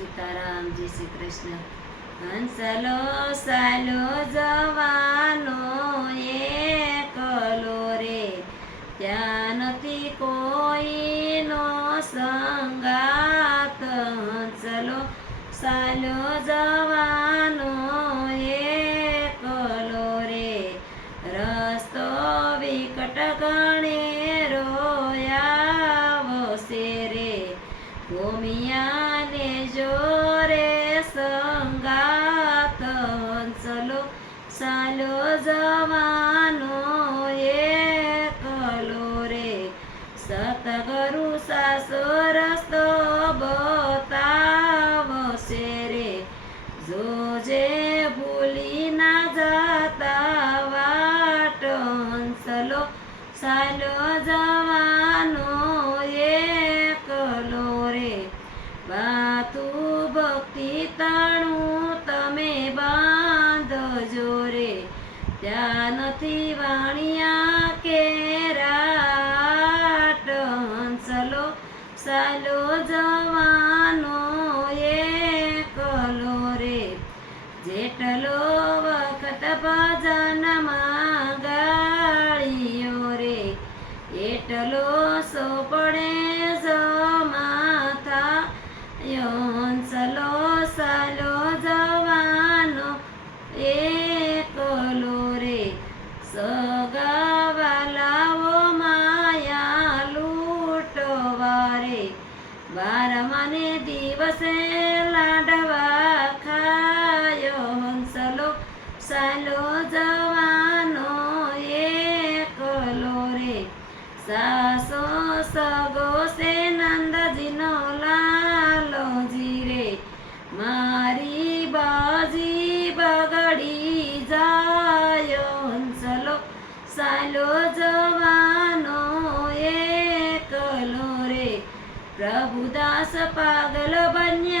સીતારામ, જય શ્રી કૃષ્ણ. હંસલો સાલો જવાનો એકલો રે, ત્યાં નથી કોઈનો સંગાત. હંસલો સાલો જવાનો એકલો રે, રસ્તો વિકટ ગણે રોયાવશે રે, ગોમિયાને જોરે સંગાત. હંસલો સાલો જવાનો એકલો રે, સતગુરુ સાસો રસ્તો બતાવશે રે, જોજે ભૂલી ના જતા વાટ. હંસલો સાલો જવાનો એકલો રે, વાતું ભક્તિ તાણું તમે બાંધજો રે, ત્યાં નથી વાણિયા કે રાટ. હંસલો સાલો જવાનો એકલો રે, જેટલો વખત ભજનમાં ગાળ્યો રે, એટલો સો પડે જમા થાયો. હંસલો સાલો જવાનો એકલો રે, સગાવાલાઓ માયા લૂંટવા રે, 12માને દિવસે લાડવા ખાયો. હંસલો સાલો જવાનો એકલો રે, સાસો સગો સે નંદજીનો લાલોજી રે, મારી બાજી બગડી જાય. હંસલો સાલો જવાનો એકલો રે, પ્રભુદાસ પાગલ બન્યા